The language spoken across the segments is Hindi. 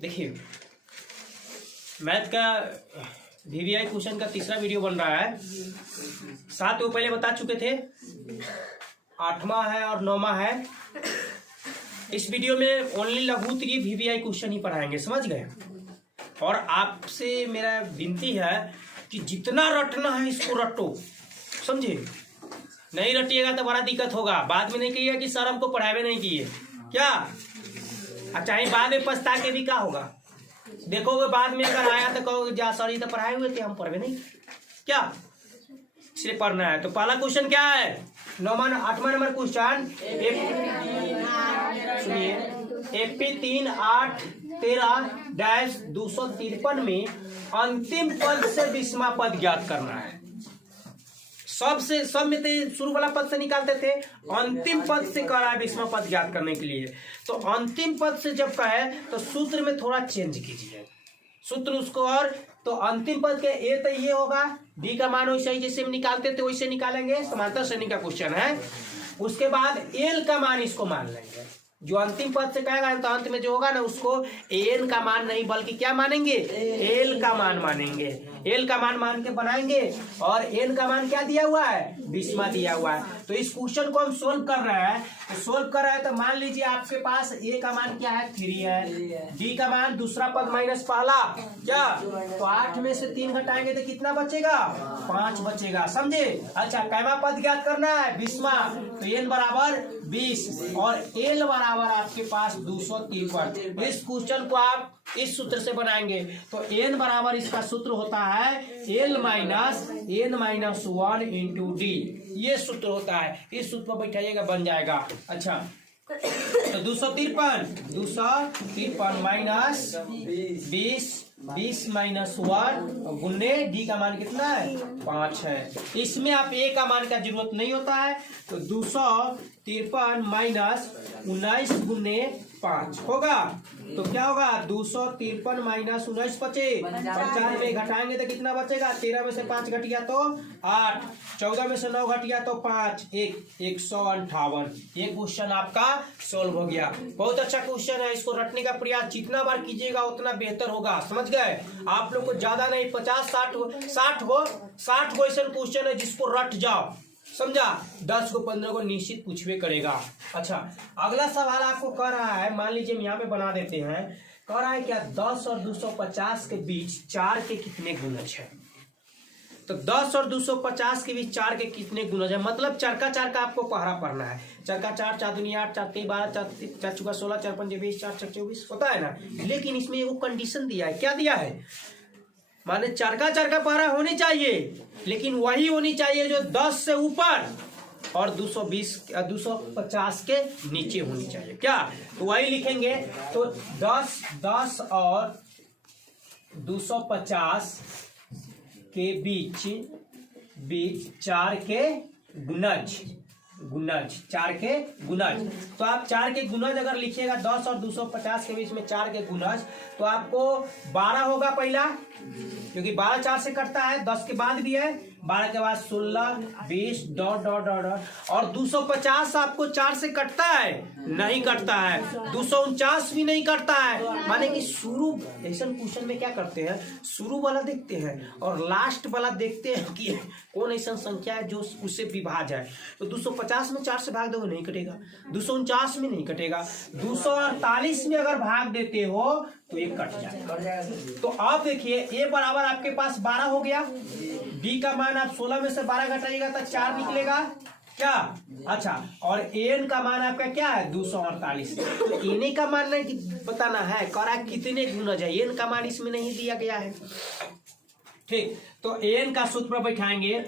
देखिए मैथ का वीवीआई क्वेश्चन का तीसरा वीडियो बन रहा है। 7 वो पहले बता चुके थे, 8वां है और 9वां है। इस वीडियो में ओनली लघुत्तरीय वीवीआई क्वेश्चन ही पढ़ाएंगे, समझ गए। और आपसे मेरा विनती है कि जितना रटना है इसको रटो, समझे। नहीं रटिएगा तो बड़ा दिक्कत होगा, बाद में नहीं कहिएगा कि सर हमको पढ़ावे नहीं किए क्या। चाहे बाद में पछता के भी क्या होगा, देखोगे बाद में अगर आया तो कहोगे जा सर ये तो पढ़ाए हुए थे, हम पढ़वे नहीं क्या। इसलिए पढ़ना है। तो पहला क्वेश्चन क्या है, 8वां नंबर क्वेश्चन। सुनिए, एपी 3-8-13-253 में अंतिम पद से 20वां पद ज्ञात करना है। सब में तो शुरू वाला पद से निकालते थे, अंतिम पद से कह रहा है 20वां पद ज्ञात करने के लिए। तो अंतिम पद से जब कहे तो सूत्र में थोड़ा चेंज कीजिए सूत्र उसको। और तो अंतिम पद के ए तो ये होगा, बी का मान वैसे ही जैसे हम निकालते थे वैसे निकालेंगे, समांतर श्रेणी का क्वेश्चन है। उसके बाद एल का मान इसको मान लेंगे, जो अंतिम पद से कहेगा तो अंत में जो होगा ना उसको एन का मान नहीं बल्कि क्या मानेंगे, एल का मान मानेंगे। एल का मान के बनाएंगे। और एन का मान क्या दिया हुआ है, 20वां दिया हुआ है। तो इस क्वेश्चन को हम सोल्व कर रहे हैं। तो सोल्व कर रहे हैं तो मान लीजिए आपके पास ए का मान क्या है, 3 है। डी का मान दूसरा पद माइनस पहला क्या, तो 8 में से 3 घटाएंगे तो कितना बचेगा, 5 बचेगा, समझे। अच्छा, कैवा पद ज्ञात करना है, 20वां। तो एन बराबर 20 और एल बराबर आपके पास 253। इस क्वेश्चन को आप इस सूत्र से बनाएंगे। तो एन बराबर इसका सूत्र होता है L minus n-1 into D, ये सूत्र होता है। इस सूत्र पर बैठाइएगा, बन जाएगा। अच्छा, तो 253 माइनस 20 माइनस 1 गुन्ने डी का मान कितना है, 5 है। इसमें आप ए का मान का जरूरत नहीं होता है। तो 253 माइनस 19 गुन्ने 5 होगा। तो क्या होगा, 253 माइनस 19 बचे, 95 घटाएंगे तो कितना बचेगा, 13 में से 5 घट गया तो 8, 14 में से 9 घट गया तो 5, 158। ये क्वेश्चन आपका सोल्व हो गया। बहुत अच्छा क्वेश्चन है, इसको रटने का प्रयास जितना बार कीजिएगा उतना बेहतर होगा, समझ गए। आप लोग को ज्यादा नहीं, 50-60 गो ऐसा क्वेश्चन है जिसको रट जाओ, समझा। 10 को 15 को निश्चित पूछवे करेगा। अच्छा, अगला सवाल आपको कह रहा है, मान लीजिए हम यहाँ पे बना देते हैं। कह रहा है क्या 10 और 250 के बीच 4 के कितने गुणज है। तो 10 और 250 के बीच 4 के कितने गुणज है, मतलब चरका आपको पहरा पढ़ना है। चरका 4, 4 दूनी 8, 4 3 12, 4 चौका 16, 4 पंजे 20, 4 6 24 होता है ना। लेकिन इसमें वो कंडीशन दिया है, क्या दिया है, माने चरका पहरा होनी चाहिए, लेकिन वही होनी चाहिए जो 10 से ऊपर और 250 के नीचे होनी चाहिए, क्या। तो वही लिखेंगे। तो 10 और 250 के बीच 4 के गुणज 4 के गुणज। तो आप 4 के गुणज अगर लिखिएगा, 10 और 250 के बीच में 4 के गुणज, तो आपको 12 होगा पहला, क्योंकि 12 4 से कटता है, 10 के बाद भी है, 12 के बाद 16, 20 ... और 250 आपको 4 से कटता है, नहीं कटता है। 249 भी नहीं कटता है। माने कि शुरू ऐसा क्वेश्चन में क्या करते हैं, शुरू वाला देखते हैं और लास्ट वाला देखते हैं कि कौन ऐसा संख्या है जो उससे विभाज्य है। तो 250 में 4 से भाग दोगे नहीं कटेगा, 249 में नहीं कटेगा, 248 में अगर भाग देते हो तो ये कट जाएगा। तो आप देखिए, ए बराबर आपके पास 12 हो गया, बी का मान आप 16 में से 12 घटाइएगा तो 4 निकलेगा, क्या। अच्छा, और एन का मान आपका क्या है, 248। तो एन का मान नहीं बताना है, करा कितने गुणज है, एन का मान इसमें नहीं दिया गया है, ठीक। तो एन का सूत्र पर बैठाएंगे।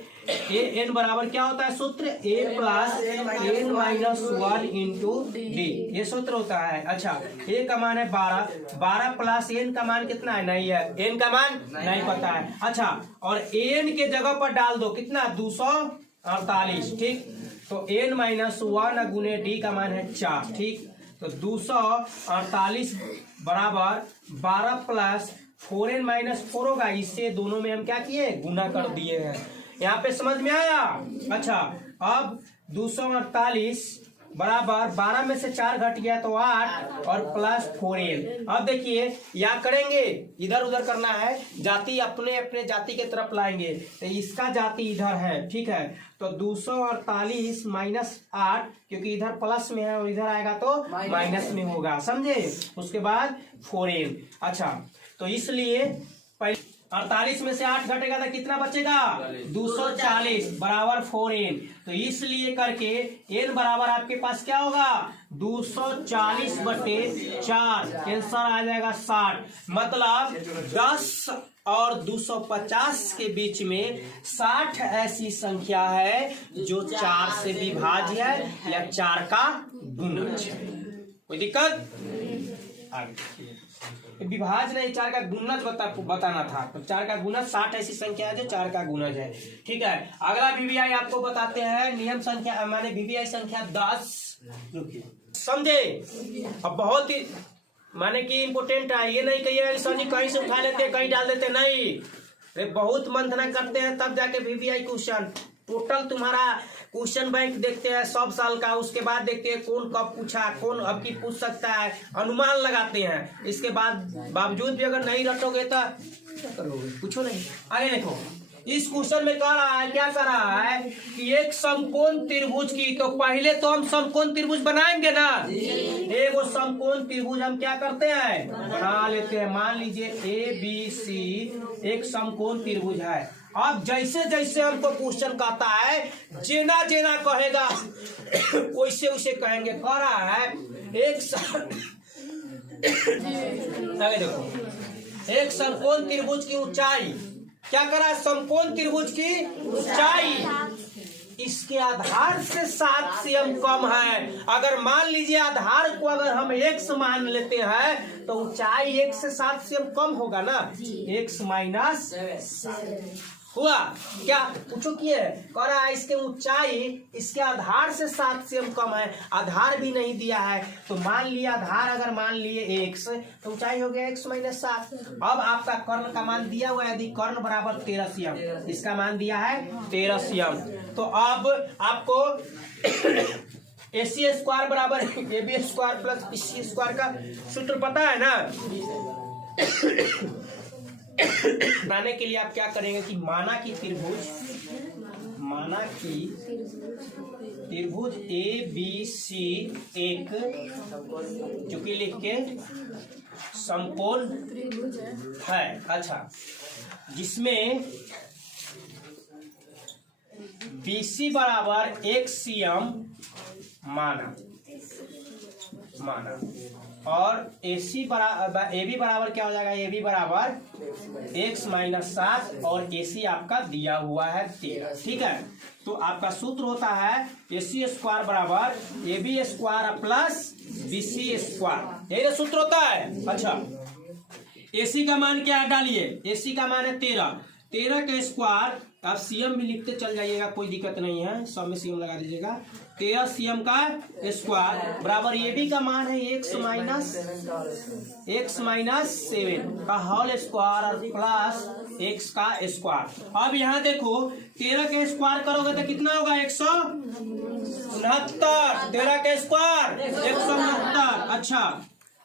एन बराबर क्या होता है सूत्र, ए प्लस n-1 इंटू डी, ये सूत्र होता है। अच्छा, ए का मान है 12 प्लस एन का मान कितना है, नहीं है, एन का मान नहीं पता है। अच्छा, और एन के जगह पर डाल दो कितना, 248, ठीक। तो n-1 गुने डी का मान है 4, ठीक। तो 248 बराबर 12 प्लस 4n-4 होगा। इससे दोनों में हम क्या किए, गुना कर दिए हैं। यहाँ पे समझ में आया। अच्छा, अब 248 बराबर 12 में से 4 घट गया तो 8 और प्लस 4n। अब देखिए या करेंगे, इधर उधर करना है, जाति अपने अपने जाति के तरफ लाएंगे। तो इसका जाति इधर है, ठीक है, तो 248 माइनस 8, क्योंकि इधर प्लस में है और इधर आएगा तो माइनस में होगा, समझे। उसके बाद 4n। अच्छा, तो इसलिए 48 में से 8 घटेगा तो कितना बचेगा? 240 बराबर 4n। तो इसलिए करके n बराबर आपके पास क्या होगा? 240/4। आंसर आ जाएगा 60। मतलब 10 और 250 के बीच में 60 ऐसी संख्या है जो 4 से विभाज्य है या 4 का गुणज है। कोई दिक्कत? आगे विभाज्य नहीं, 4 का गुणज बताना था। तो 4 का गुणज 60 ऐसी संख्या है जो 4 का गुणज है, ठीक है। अगला वीवीआई आपको बताते हैं, नियम संख्या माने वीवीआई संख्या 10। समझे? अब बहुत ही माने कि इम्पोर्टेंट है, ये नहीं कहिए सर जी कहीं से उठा लेते कहीं डाल देते, नहीं, अरे बहुत मंथना करते हैं तब जाके वीवीआई क्वेश्चन। टोटल तुम्हारा क्वेश्चन बैंक देखते हैं 100 साल का, उसके बाद देखते हैं कौन कब पूछा, कौन अब की पूछ सकता है, अनुमान लगाते हैं। इसके बाद बावजूद भी अगर नहीं रटोगे तो क्या करोगे? पूछो नहीं। आगे देखो, इस क्वेश्चन में कह रहा है, क्या कर रहा है कि एक समकोण त्रिभुज की, तो पहले तो हम समकोण त्रिभुज बनाएंगे ना। एक वो समकोण त्रिभुज हम क्या करते हैं? बना लेते हैं। मान लीजिए ABC एक समकोण त्रिभुज है। अब जैसे जैसे हमको क्वेश्चन कहता है, जेना जेना कहेगा वैसे वैसे कहेंगे। कह रहा है आगे देखो, एक समकोण त्रिभुज की ऊंचाई, क्या करा है? समकोण त्रिभुज की ऊंचाई इसके आधार से 7 cm कम है। अगर मान लीजिए आधार को अगर हम x मान लेते हैं तो ऊंचाई 1 से 7 cm कम होगा ना, x माइनस हुआ क्या? पूछो किए कह रहा है इसके ऊंचाई इसके आधार से 7 cm कम है, आधार भी नहीं दिया है। तो मान लिया आधार अगर मान लिए x तो ऊंचाई हो गया x माइनस 7। अब आपका कर्ण का मान दिया हुआ है, यदि कर्ण बराबर 13 cm, इसका मान दिया है 13 cm। तो अब आपको AC स्क्वायर बराबर AB square plus BC square का सूत्र पता है ना। बनाने के लिए आप क्या करेंगे कि माना कि त्रिभुज ABC एक जो कि लिख के समकोण है। अच्छा, जिसमें BC बराबर 1 cm माना और AB बराबर क्या हो जाएगा? AB बराबर x माइनस 7 और AC आपका दिया हुआ है 13, ठीक है। तो आपका सूत्र होता है AC स्क्वायर बराबर AB square plus BC square, यही सूत्र होता है। अच्छा, AC का मान क्या डालिए? AC का मान है 13 का स्क्वायर, आप CM भी लिखते चल जाइएगा, कोई दिक्कत नहीं है, सब में CM लगा दीजिएगा। 13 cm का स्क्वायर बराबर AB का मान है x माइनस 7 का होल स्क्वायर और प्लस x का स्क्वायर। अब यहाँ देखो 13 के स्क्वायर करोगे तो कितना होगा? 169। 13 के स्क्वायर 169। अच्छा,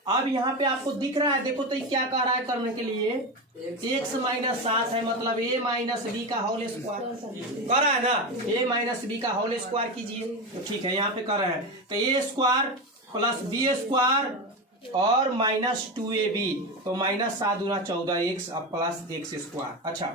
अब यहाँ पे आपको दिख रहा है, देखो तो क्या कह रहा है करने के लिए? x माइनस 7 है, मतलब a माइनस b का होल स्क्वायर कर रहा है ना। a माइनस b का होल स्क्वायर कीजिए, तो ठीक है, यहाँ पे कर रहे हैं। तो a square plus b square और माइनस 2ab, तो माइनस 7 दूना 14x अब प्लस x स्क्वायर। अच्छा,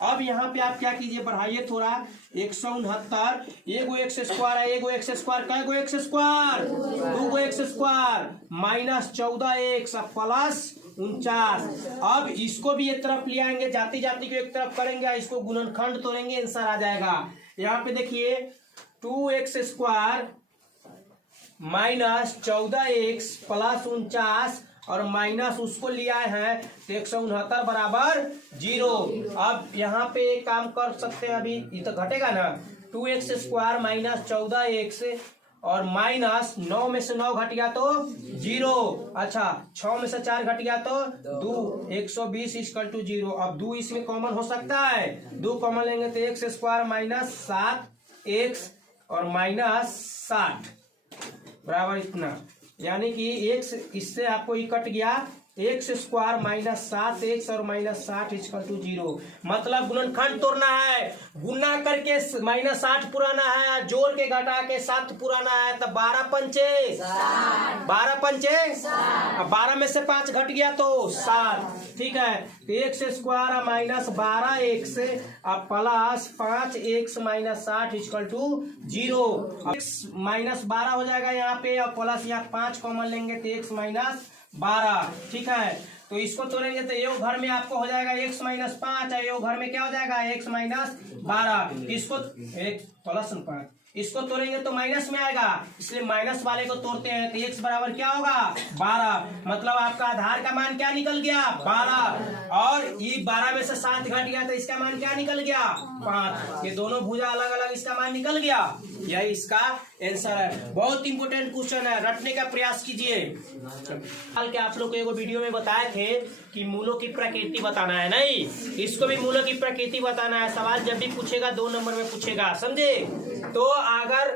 अब यहाँ पे आप क्या कीजिए, बढ़ाइए थोड़ा, 169, एगो x स्क्वायर है, एगो x स्क्वायर, कै गो x square? 2 x square minus 14x plus 49। अब इसको भी एक तरफ ले आएंगे, जाति जाति को एक तरफ करेंगे, इसको गुणनखंड तोड़ेंगे, आंसर आ जाएगा। यहाँ पे देखिए 2x square minus 14x plus 49 और माइनस उसको लिया है तो 169 बराबर 0। अब यहाँ पे एक काम कर सकते हैं, अभी ये तो घटेगा ना, 2x स्क्वायर माइनस 14x और माइनस 9 में से 9 घट गया तो 0। अच्छा, 6 में से 4 घट गया तो 2, 120 इक्वल टू 0। अब 2 इसमें कॉमन हो सकता है, 2 कॉमन लेंगे तो x स्क्वायर माइनस 7x और माइनस 60 बराबर इतना, यानी कि x इससे आपको ये कट गया, एक्स स्क्वायर माइनस 7x और माइनस 60 इक्वल टू 0। मतलब गुणनखंड तोड़ना है, गुना करके माइनस 60 पुराना है, जोड़ के घटा के 7 पुराना है, तब 12 पंचे 12 में से 5 घट गया तो 7। ठीक है, तो एक्स स्क्वायर माइनस 12x अब plus 5x minus 60 equal to 0। x minus 12 हो जाएगा यहाँ पे, और प्लस यहाँ 5 कॉमन लेंगे तो x माइनस 12। ठीक है, तो इसको तोड़ेंगे तो ये घर में आपको हो जाएगा x माइनस 5, और ये घर में क्या हो जाएगा x माइनस 12। इसको एक प्लस 5, इसको तोड़ेंगे तो माइनस में आएगा, इसलिए माइनस वाले को तोड़ते हैं तो x बराबर क्या होगा 12। मतलब आपका आधार का मान क्या निकल गया 12, और ये 12 में से 7 घट गया तो इसका मान क्या निकल गया 5। ये दोनों भुजा अलग अलग, इसका मान निकल गया। यही इसका आंसर है। बहुत इंपोर्टेंट क्वेश्चन है, रटने का प्रयास कीजिए। कल के आप लोग को एगो वीडियो में बताए थे कि मूलों की प्रकृति बताना है, नहीं इसको भी मूलों की प्रकृति बताना है। सवाल जब भी पूछेगा 2 नंबर में पूछेगा, समझे। तो अगर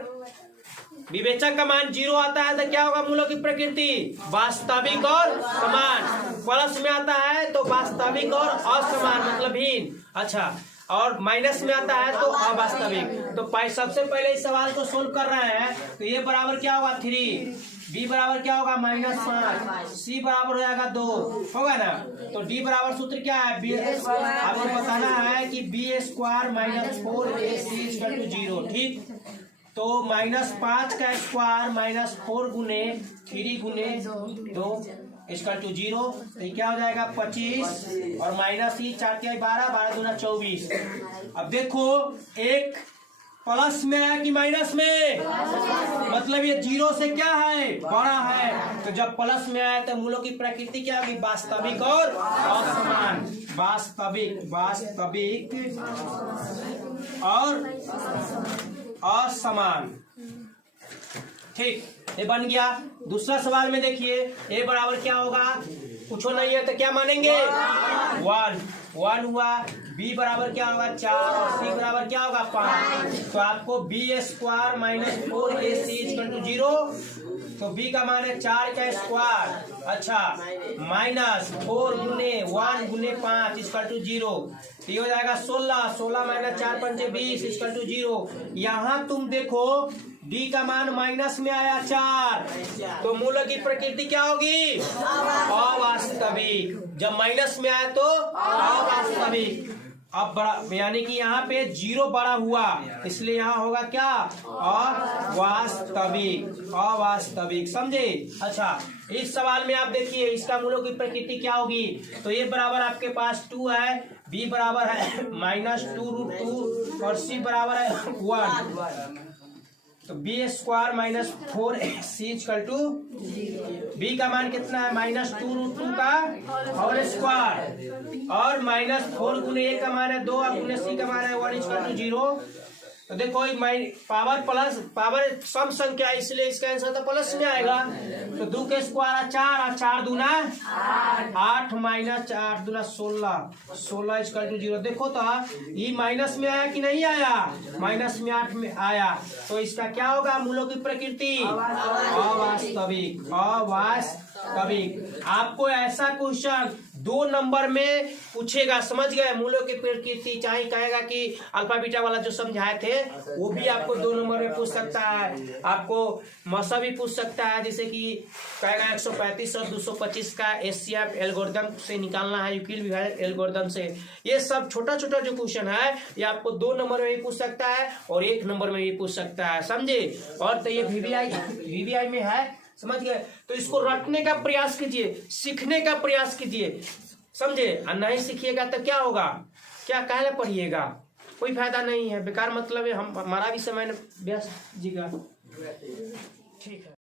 विवेचक का मान 0 आता है तो क्या होगा मूलों की प्रकृति वास्तविक और समान, प्लस में आता है तो वास्तविक और असमान मतलब हीन। अच्छा, और माइनस में आता है तो अवास्तविक। तो सबसे पहले इस सवाल को सोल्व कर रहे हैं, तो ये बराबर क्या होगा 3, b बराबर क्या होगा -5, c बराबर हो जाएगा 2, होगा ना। तो d बराबर सूत्र क्या है, b आपको बताना है कि b square minus 4ac equal to 0। ठीक, तो -5 का स्क्वायर -4 गुने 3 गुने 2 इक्वल टू 0, तो क्या हो जाएगा 25, और माइनस ही 4 के 12, 12 दूना 24। अब देखो एक प्लस में है कि माइनस में, मतलब ये 0 से क्या है बड़ा है। तो जब प्लस में आया तो मूलों की प्रकृति क्या होगी वास्तविक और असमान। वास्तविक और असमान। ठीक, ये बन गया। दूसरा सवाल में देखिए, ए बराबर क्या होगा, कुछ नहीं है तो क्या मानेंगे 1 हुआ। बी बराबर क्या होगा 4, और सी बराबर क्या होगा 5। तो आपको B square minus 4ac equal to 0, तो बी का मान है 4 का स्क्वायर, अच्छा माइनस 4 गुने 1 गुने 5 इक्वल टू 0, ये हो जाएगा 16, 16 माइनस 4 पंचे 20 इक्वल टू 0। यहाँ तुम देखो d का मान माइनस में आया 4, तो मूल की प्रकृति क्या होगी अवास्तविक। जब माइनस में आया तो अवास्तविक। अब बड़ा, यानी कि यहाँ पे 0 बड़ा हुआ, इसलिए यहाँ होगा क्या अवास्तविक। समझे। अच्छा, इस सवाल में आप देखिए इसका मूलों की प्रकृति क्या होगी। तो ये बराबर आपके पास 2 है, b बराबर है -2√2 और c बराबर है 1। तो B square minus 4ac equal to B का मान कितना है -2√2 का होल स्क्वायर, और -4 गुने a का मान है 2 और गुने c का मान है 1 इक्वल टू 0। तो देखो पावर सम संख्या, इसलिए इसका आंसर तो प्लस में आएगा। तो 2 के स्क्वायर 4 और 4 दूना 8 माइनस 4 दूना 16 इक्वल टू 0। देखो तो ये माइनस में आया कि नहीं आया, माइनस में 8 में आया। तो इसका क्या होगा मूलों की प्रकृति अवास्तविक। आपको ऐसा क्वेश्चन 2 नंबर में पूछेगा, समझ गए। मूलों की प्रकृति, चाहे कहेगा कि अल्फा बीटा वाला जो समझाए थे वो भी आपको 2 नंबर में पूछ सकता है। आपको मसा भी पूछ सकता है, जैसे कि कहेगा 135 और 225 का एचसीएफ एल्गोरिथम से निकालना है, यूक्लिड डिवीजन एल्गोरिथम से। ये सब छोटा छोटा जो क्वेश्चन है ये आपको 2 नंबर में भी पूछ सकता है और 1 नंबर में भी पूछ सकता है, समझे। और तो ये वीवीआई में है, समझ गए। तो इसको रटने का प्रयास कीजिए, सीखने का प्रयास कीजिए, समझे। और नहीं सीखिएगा तो क्या होगा, क्या कहले पढ़िएगा, कोई फायदा नहीं है, बेकार। मतलब है हमारा भी समय व्यस्त जीगा। ठीक है।